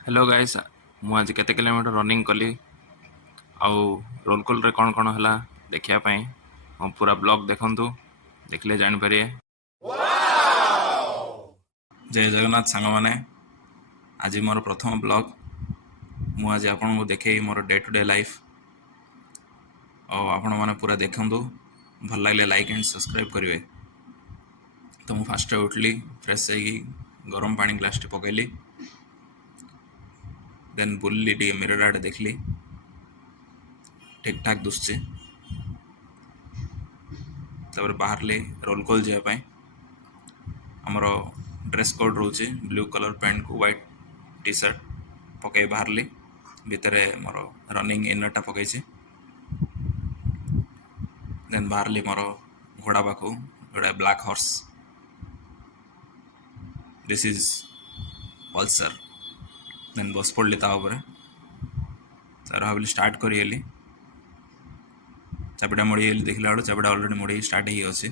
Hello guys मु आज केते किलोमीटर रनिंग कली आउ रोल रे कौन कौन हला देखिया पई हम पूरा ब्लॉग देखंतु देखले जान परिए। जय जगन्नाथ सांग माने आज मोर प्रथम ब्लॉग मु आज आपन को देखै मोर डे टू डे लाइफ और आपण माने पूरा देखंतु भल लागले लाइक एंड सब्सक्राइब करिवे। तो मु फास्ट उठली फ्रेश होई गरम पानी ग्लास टे पकेली देन बुल्ली टी मिरर आड़े देखली ठीक ठाक दुसचे तब बाहर रोल कॉल जावाई आमर ड्रेस कोड रोचे ब्लू कलर पैंट को व्हाइट टी शर्ट पकई बाहरली भितर मोर रनिंग इनरटा पकई देन बाहरली मोर घोड़ा पाखु जोड़ा black horse this is Pulsar देन बस पड़ली तार भाविली स्टार्ट करी चाबिटा मोड़ी देखला बेलू चाबिटा अलरेडी मोड़ी स्टार्ट ही अच्छी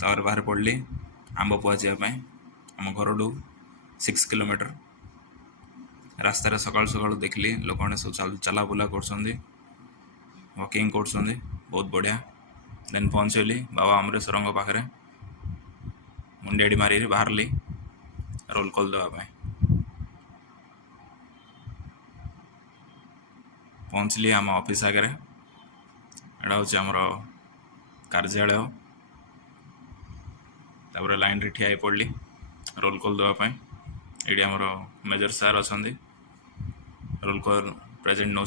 तार बाहर पड़ली आंबपुआ जावाई आम घर 6 किलोमीटर रास्तार सकाल सकाल देखली लोक मैंने सब चला बुला कर वॉकिंग कर बहुत बढ़िया देन पहुँचली बाबा अमरेश्वर पाखे मुंडियाड़ी मारी बाहरली रोल कॉल देवाई पहुँचली आम ऑफिस आगे एटा हूँ आमर कार्यालय तापर लाइन रे ठिया पड़ली रोल कॉल देवाई ये आमर मेजर सार अच्छा रोल कॉल प्रेजेंट नौ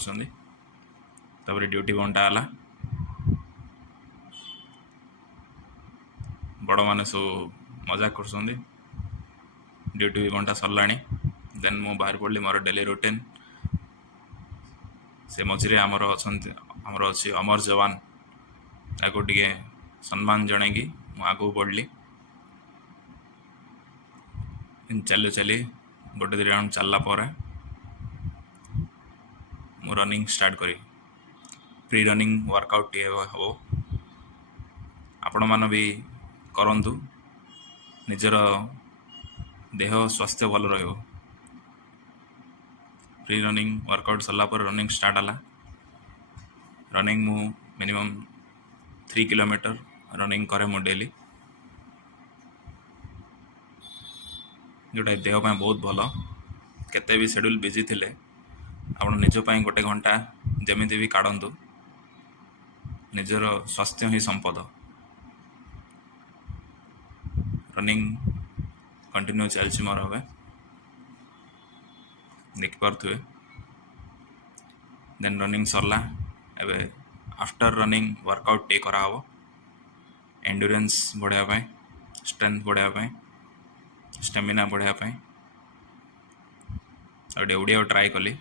ड्यूटी बंटा है बड़ मैंने सब मजाक कर ड्यूटी भी बंटा सरला देन मु बाहर पड़ली मोर डेली रूटीन से मझे आमर अच्छी अमर जवान ताको टे सम्मान जन कि आगू बढ़ली चली चली गोटे 2 राउंड चलला मु रनिंग स्टार्ट करी प्री रनिंग वर्कआउट टी हम आपण मान भी करंतु निजर देह स्वास्थ्य भल रहिबो। प्री रनिंग वर्कआउट सरला पर रनिंग स्टार्ट है रनिंग मु मिनिमम 3 किलोमीटर रनिंग करे मु डेली जोटा देह बहुत भल केते भी शेड्यूल बिजी थिले आपण निज पई गोटे घंटा जमी भी काढंतु निजर स्वास्थ्य ही संपद रनिंग कंटिन्यू चलछि मोर हवे देख पार्थुए देन रनिंग सरला एबे आफ्टर रनिंग वर्कआउट टे करा हबो एंड्योरेंस बढ़ाया पाए स्ट्रेंथ बढ़ाया पाए स्टेमिना बढ़ाया पाए और उड़िया ट्राए कली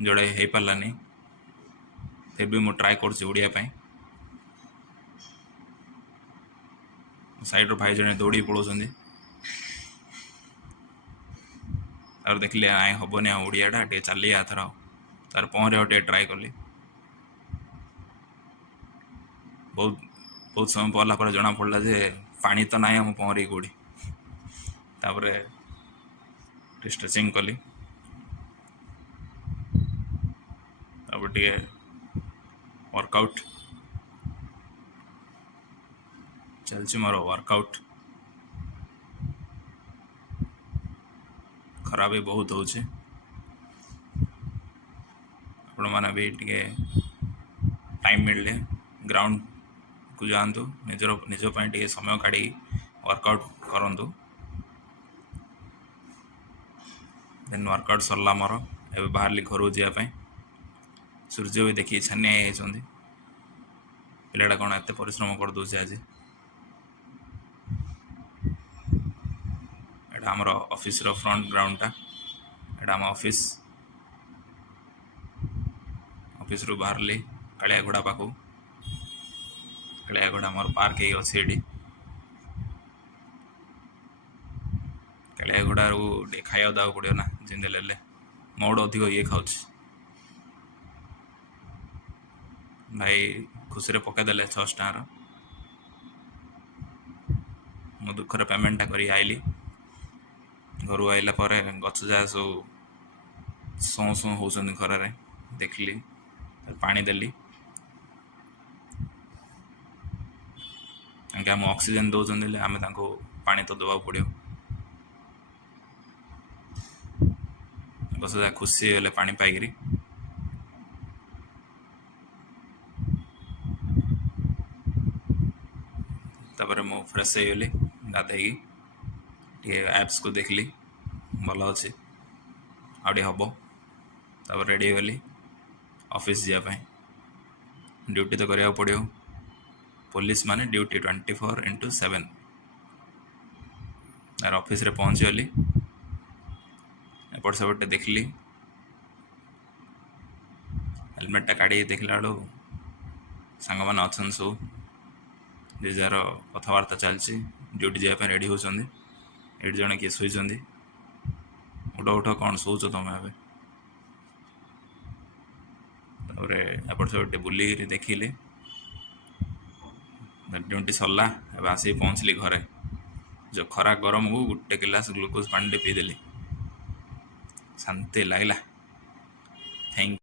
जोड़े हो पारानी फिर भी मुझे ट्राए कर उड़िया साइड भाई जने दौड़ी पड़ों और देखिए आए हेनी आड़ियाटा टे चली आथर तार पहरे टे ट्राए कली बहुत बहुत समय पहला पर जना पड़ा जे पानी तो ना हम पहरी कौड़ी तापर स्ट्रेचिंग कली टे वर्कआउट चलछि मोर वर्कआउट खरा भी बहुत हो मैंने भी टे टाइम मिलले ग्राउंड को जातु निजपाई टे समय काढ़ी वर्कआउट करूँ देन वर्कआउट सरला मोर ए बाहरली घर जावाई सूर्य भी देखिए छानिया होती पिलाटा कौन एत परिश्रम कर दूसरे आज एटा आमर ऑफिस रो फ्रंट ग्राउंडटा एटा आम ऑफिस ऑफिस रू बाहरली कालिया घोड़ा पाखु कालिया घोड़ा मोर पार्क ही अच्छे कालिया घोड़ा रू खाया दाक पड़ो ना जिंदे मोड़ अधिक ये खाऊ भाई खुशी पकईदे 600 टकर ମୋ ଦୁଃଖର ପେମେଣ୍ଟଟା କରି ଆଇଲି। ଘରୁ ଆଇଲା ପରେ ଗଛ ଯାହା ସବୁ ସଁ ସଁ ହେଉଛନ୍ତି ଖରାରେ ଦେଖିଲି, ପାଣି ଦେଲି। ତାଙ୍କେ ଆମ ଅକ୍ସିଜେନ୍ ଦେଉଛନ୍ତି ହେଲେ ଆମେ ତାଙ୍କୁ ପାଣି ତ ଦେବାକୁ ପଡ଼ିବ। ଗଛ ଯାହା ଖୁସି ହେଇଗଲେ ପାଣି ପାଇକିରି। ତାପରେ ମୁଁ ଫ୍ରେଶ୍ ହେଇଗଲି, ଗାଧେଇକି ଟିକେ ଆପ୍ସକୁ ଦେଖିଲି, ଭଲ ଅଛି, ଆଉ ଟିକେ ହେବ। ତାପରେ ରେଡ଼ି ହେଇଗଲି ଅଫିସ୍ ଯିବା ପାଇଁ। ଡ୍ୟୁଟି ତ କରିବାକୁ ପଡ଼ିବ, ପୋଲିସ ମାନେ ଡ୍ୟୁଟି 24/7। ତାର ଅଫିସରେ ପହଞ୍ଚିଗଲି, ଏପଟ ସେପଟେ ଦେଖିଲି, ହେଲମେଟଟା କାଢ଼ିକି ଦେଖିଲା ବେଳୁ ସାଙ୍ଗମାନେ ଅଛନ୍ତି ସବୁ, ଯେ ଯାହାର କଥାବାର୍ତ୍ତା ଚାଲିଛି, ଡ୍ୟୁଟି ଯିବା ପାଇଁ ରେଡ଼ି ହେଉଛନ୍ତି। ଏଠି ଜଣେ କିଏ ଶୋଇଛନ୍ତି, ଉଠ କ'ଣ ଶୋଉଛ ତମେ ଏବେ? ତାପରେ ଏପଟ ସେପଟେ ବୁଲିକିରି ଦେଖିଲି, ଡ୍ୟୁଟି ସରିଲା। ଏବେ ଆସିକି ପହଞ୍ଚିଲି ଘରେ। ଯେଉଁ ଖରା ଗରମକୁ ଗୋଟେ ଗ୍ଲାସ୍ ଗ୍ଲୁକୋଜ୍ ପାଣିଟେ ପିଇଦେଲି, ଶାନ୍ତି ଲାଗିଲା। ଥ୍ୟାଙ୍କ